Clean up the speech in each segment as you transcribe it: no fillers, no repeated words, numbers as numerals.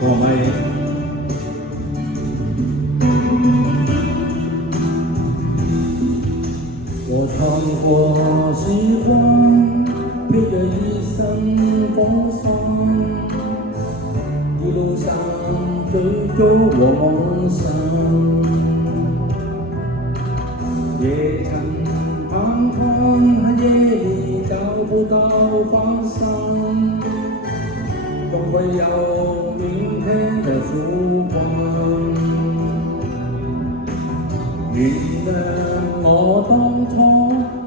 各位，我穿过时光，披着一身风霜，一路上追逐我梦想。夜曾彷徨，夜里找不到方向，总会有明天的曙光。原諒我當初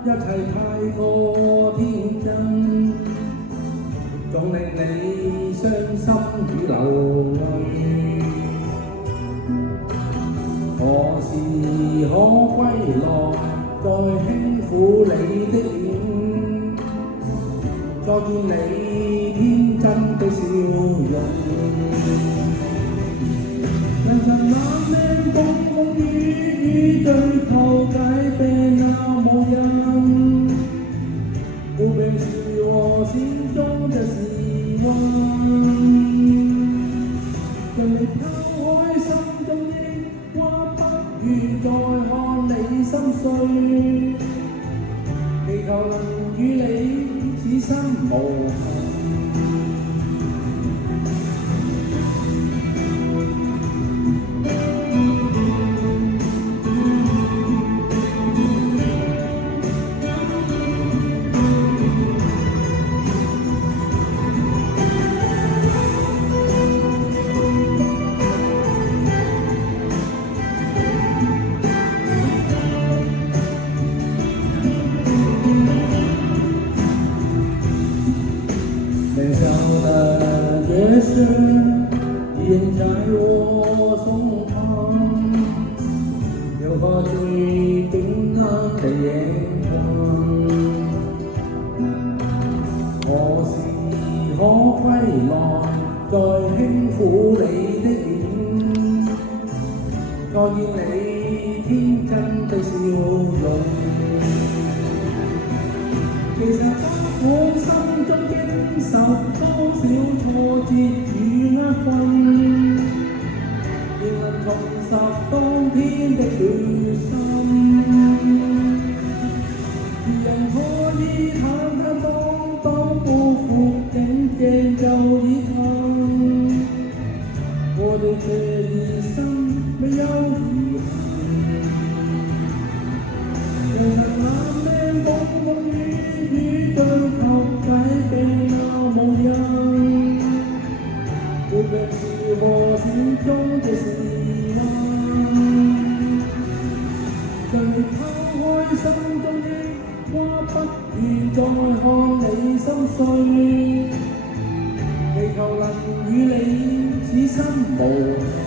一切太過天真，總令你傷心與流淚。何時可歸來，再輕撫你的臉，再見你天真的笑容。人生那咩風風雨雨，最後改變那模樣，不變是我心中的希望。讓你拋開心中的話，不如再看你心碎，祈求能與你此生無憾。年少的月色映在我胸膛，留下最冰冷的眼光。何時可歸來，再輕撫你的臉，再見你天真的笑容。其實我心中經受多少挫折與厄困，仍能重拾當天的決心。如人可以坦坦蕩蕩不負境境就已疼，我的這一生沒有遺憾。人生那咩風風雨雨，最後改變那模樣，不變是我心中的希望。讓你拋開心中的話，不如再看你心碎，祈求能與你此生無憾。